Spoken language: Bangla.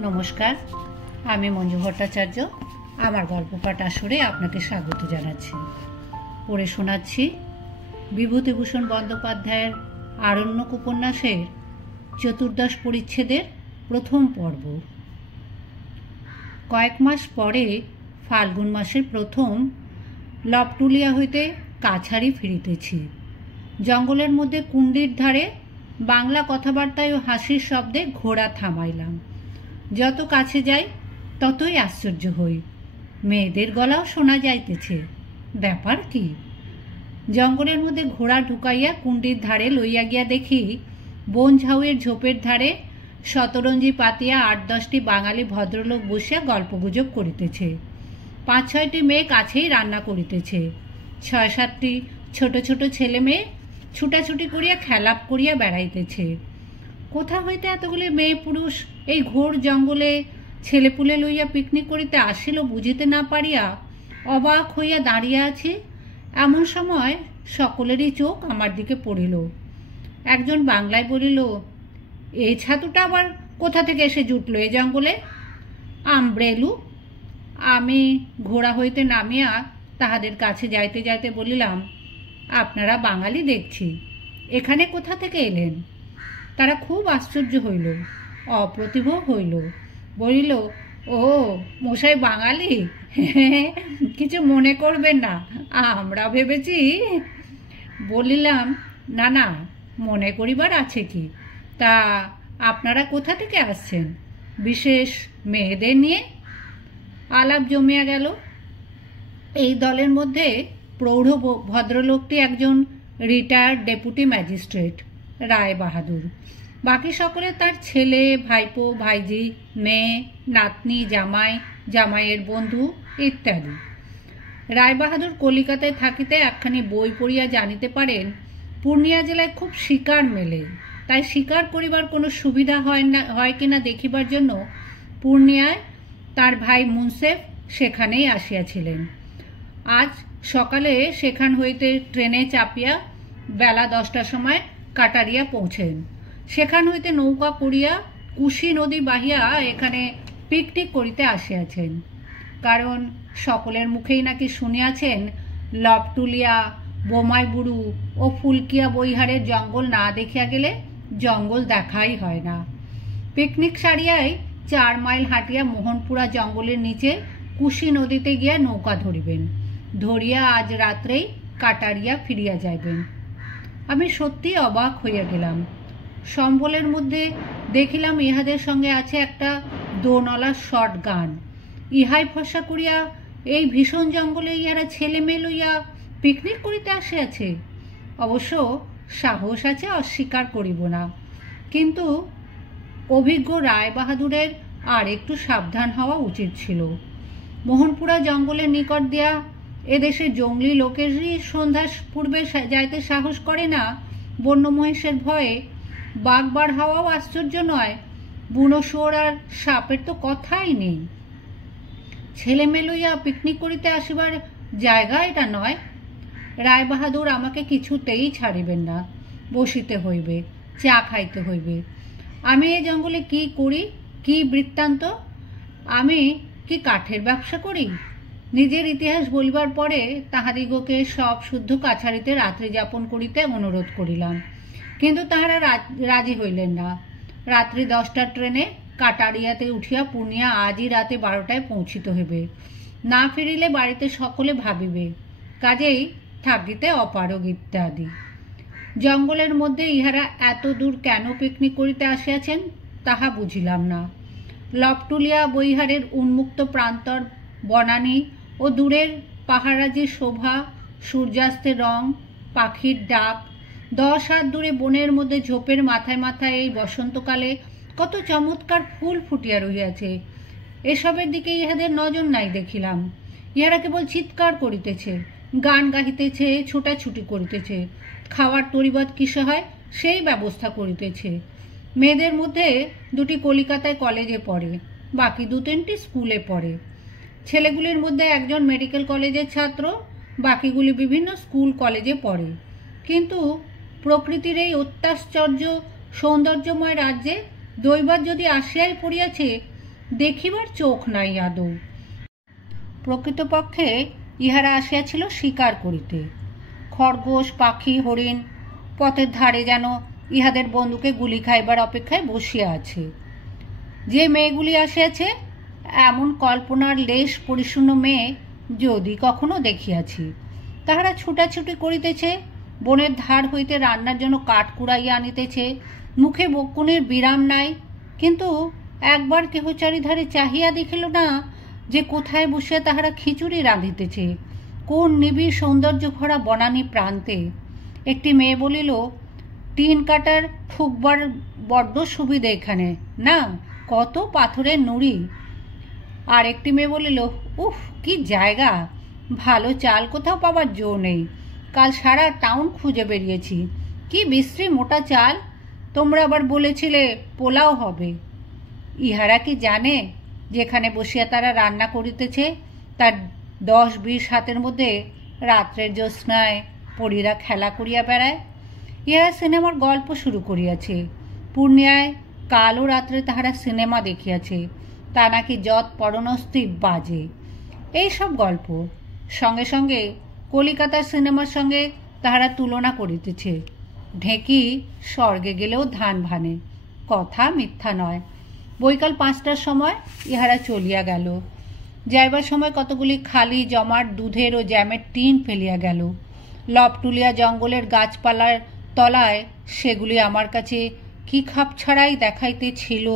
নমস্কার, আমি মঞ্জু ভট্টাচার্য। আমার গল্প পাঠ আসরে আপনাকে স্বাগত জানাচ্ছি। পড়ে শোনাচ্ছি বিভূতিভূষণ বন্দ্যোপাধ্যায়ের আরণ্যক উপন্যাসের চতুর্দশ পরিচ্ছেদের প্রথম পর্ব। কয়েক মাস পরে ফাল্গুন মাসের প্রথম লবটুলিয়া হইতে কাছারি ফিরিতেছি। জঙ্গলের মধ্যে কুণ্ডির ধারে বাংলা কথাবার্তায় ও হাসির শব্দে ঘোড়া থামাইলাম। যত কাছে যাই ততই আশ্চর্য হই। মেয়েদের গলাও শোনা যাইতেছে। ব্যাপার কি? জঙ্গলের মধ্যে ঘোড়া ঢুকাইয়া কুণ্ডির ধারে লইয়া গিয়া দেখি বন ঝাউয়ের ঝোপের ধারে শতরঞ্জি পাতিয়া ৮-১০টি বাঙালি ভদ্রলোক বসিয়া গল্পগুজব করিতেছে। ৫-৬টি মেয়ে কাছেই রান্না করিতেছে। ৬-৭টি ছোট ছোট ছেলে মেয়ে ছুটাছুটি করিয়া খেলাপ করিয়া বেড়াইতেছে। কোথা হইতে এতগুলি মেয়ে পুরুষ এই ঘোর জঙ্গলে ছেলেপুলে লইয়া পিকনিক করিতে আসিল বুঝিতে না পারিয়া অবাক হইয়া দাঁড়িয়ে আছি। এমন সময় সকলেরই চোখ আমার দিকে পড়িল। একজন বাংলায় বলিল, এই ছাতুটা আবার কোথা থেকে এসে জুটল এ জঙ্গলে? আমব্রেলু। আমি ঘোড়া হইতে নামিয়া তাহাদের কাছে যাইতে যাইতে বলিলাম, আপনারা বাঙালি দেখছি, এখানে কোথা থেকে এলেন? তারা খুব আশ্চর্য হইল, অপ্রতিভ হইল। বলিল, ও মশাই বাঙালি, কিছু মনে করবেন না, আমরা ভেবেছি। বলিলাম, না না, মনে করিবার আছে কি? তা আপনারা কোথা থেকে আসছেন? বিশেষ মেয়েদের নিয়ে? আলাপ জমিয়া গেল। এই দলের মধ্যে প্রৌঢ় ভদ্রলোকটি একজন রিটায়ার্ড ডেপুটি ম্যাজিস্ট্রেট রায় বাহাদুর। বাকি সকলে তার ছেলে, ভাইপো, ভাইজি, মেয়ে, নাতনি, জামাই, জামাইয়ের বন্ধু ইত্যাদি। রায় বাহাদুর কলিকাতায় থাকিতে একখানি বই পড়িয়া জানিতে পারেন পূর্ণিয়া জেলায় খুব শিকার মেলে। তাই শিকার করিবার কোনো সুবিধা হয় কিনা দেখিবার জন্য পূর্ণিয়ায় তার ভাই মুন্সেফ সেখানেই আসিয়াছিলেন। আজ সকালে সেখান হইতে ট্রেনে চাপিয়া বেলা 10টার সময় কাটারিয়া পৌঁছেন। সেখান হইতে নৌকা করিয়া কুশি নদী বাহিয়া এখানে পিকনিক করিতে আসিয়াছেন। কারণ সকলের মুখেই নাকি শুনিয়াছেন লবটুলিয়া, বোমাইবুড়ু ও ফুলকিয়া বৈহারের জঙ্গল না দেখিয়া গেলে জঙ্গল দেখাই হয় না। পিকনিক সারিয়াই 4 মাইল হাঁটিয়া মোহনপুরা জঙ্গলের নিচে কুশি নদীতে গিয়া নৌকা ধরিবেন। ধরিয়া আজ রাত্রেই কাটারিয়া ফিরিয়া যাইবেন। আমি সত্যি অবাক হইয়া গেলাম। সম্বলের মধ্যে দেখিলাম ইহাদের সঙ্গে আছে একটা দোনলা শর্ট গান। ইহাই ফসা করিয়া এই ভীষণ জঙ্গলে ইহারা ছেলে মেয়ে লইয়া পিকনিক করিতে আসিয়াছে। অবশ্য সাহস আছে, অস্বীকার করিব না, কিন্তু অভিজ্ঞ রায় বাহাদুরের আর একটু সাবধান হওয়া উচিত ছিল। মোহনপুরা জঙ্গলের নিকট দিয়া এদেশে জঙ্গলি লোকেরই সন্ধ্যার পূর্বে যাইতে সাহস করে না। বন্য মহিষের ভয়ে বাঘবার হওয়াও আশ্চর্য নয়। বুনো শুয়োর আর সাপের তো কথাই নেই। ছেলে মেয়ে লইয়া পিকনিক করিতে আসিবার জায়গা এটা নয়। রায় বাহাদুর আমাকে কিছুতেই ছাড়িবেন না। বসিতে হইবে, চা খাইতে হইবে। আমি এই জঙ্গলে কি করি, কি বৃত্তান্ত? আমি কি কাঠের ব্যবসা করি? নিজের ইতিহাস বলিবার পরে তাহাদিগকে সব শুদ্ধ কাছারিতে রাত্রি যাপন করিতে অনুরোধ করিলাম, কিন্তু তাহারা রাজি হইলেন না। রাত্রি 10টার ট্রেনে কাটারিয়াতে উঠিয়া পূর্ণিয়া আজই রাতে 12টায় পৌঁছিতে হইবে। না ফিরিলে বাড়িতে সকলে ভাবিবে, কাজেই থাকিতে অপারগ ইত্যাদি। জঙ্গলের মধ্যে ইহারা এত দূর কেন পিকনিক করিতে আসিয়াছেন তাহা বুঝিলাম না। লবটুলিয়া বৈহারের উন্মুক্ত প্রান্তর, বনানী ও দূরের পাহাড়াজির শোভা, সূর্যাস্তের রং, পাখির ডাক, 10 হাত দূরে বনের মধ্যে ঝোপের মাথায় মাথায় এই বসন্তকালে কত চমৎকার ফুল ফুটিয়া রহিয়াছে, এসবের দিকে ইহাদের নজর নাই দেখিলাম। ইহারা কেবল চিৎকার করিতেছে, গান গাহিতেছে, ছুটাছুটি করিতেছে, খাওয়ার তরিবাদ কিসে হয় সেই ব্যবস্থা করিতেছে। মেয়েদের মধ্যে 2টি কলিকাতায় কলেজে পড়ে, বাকি 2-3টি স্কুলে পড়ে। ছেলেগুলির মধ্যে একজন মেডিকেল কলেজের ছাত্র, বাকিগুলি বিভিন্ন স্কুল কলেজে পড়ে। কিন্তু প্রকৃতির এই অত্যাশ্চর্য সৌন্দর্যময় রাজ্যে দৈবাৎ যদি আসিয়াই পড়িয়াছে, দেখিবার চোখ নাই আদৌ। প্রকৃতপক্ষে ইহারা আসিয়াছিল শিকার করিতে। খরগোশ, পাখি, হরিণ পথের ধারে যেন ইহাদের বন্ধুকে গুলি খাইবার অপেক্ষায় বসিয়া আছে। যে মেয়েগুলি আসিয়াছে, এমন কল্পনার লেশ পরিশূন্য মেয়ে যদি কখনো দেখিয়াছি। তাহারা ছুটাছুটি করিতেছে, বনের ধার হইতে রান্নার জন্য কাঠ কুড়াইয়া আনিতেছে, মুখে বকুনির বিরাম নাই। কিন্তু একবার কেহ চারিধারে চাহিয়া দেখিল না যে কোথায় বসিয়া তাহারা খিচুড়ি রাঁধিতেছে, কোন নিবিড় সৌন্দর্য ভরা বনানী প্রান্তে। একটি মেয়ে বলিল, টিন কাটার ঠুকবার বড্ড সুবিধে এখানে, না কত পাথরের নুড়ি। আর একটি মেয়ে বলিল, উফ কি জায়গা, ভালো চাল কোথাও পাবার জো নেই, কাল সারা টাউন খুঁজে বেরিয়েছি, কি বিশ্রী মোটা চাল, তোমরা আবার বলেছিলে পোলাও হবে। ইহারা কি জানে যেখানে বসিয়া তারা রান্না করিতেছে তার 10-20 হাতের মধ্যে রাত্রের জ্যোৎস্নায় পরীরা খেলা করিয়া বেড়ায়। ইহারা সিনেমার গল্প শুরু করিয়াছে। পূর্ণিয়ায় কালো রাত্রে তাহারা সিনেমা দেখিয়াছে, তা নাকি যৎ পরনস্তি বাজে। এইসব গল্প সঙ্গে সঙ্গে কলিকাতার সিনেমার সঙ্গে তাহারা তুলনা করিতেছে। ঢেঁকি স্বর্গে গেলেও ধান ভানে, কথা মিথ্যা নয়। বৈকাল 5টার সময় ইহারা চলিয়া গেল। যাইবার সময় কতগুলি খালি জমাট দুধের ও জ্যামের টিন ফেলিয়া গেল। লবটুলিয়া জঙ্গলের গাছপালার তলায় সেগুলি আমার কাছে কি খাপ ছাড়াই দেখাইতেছিল।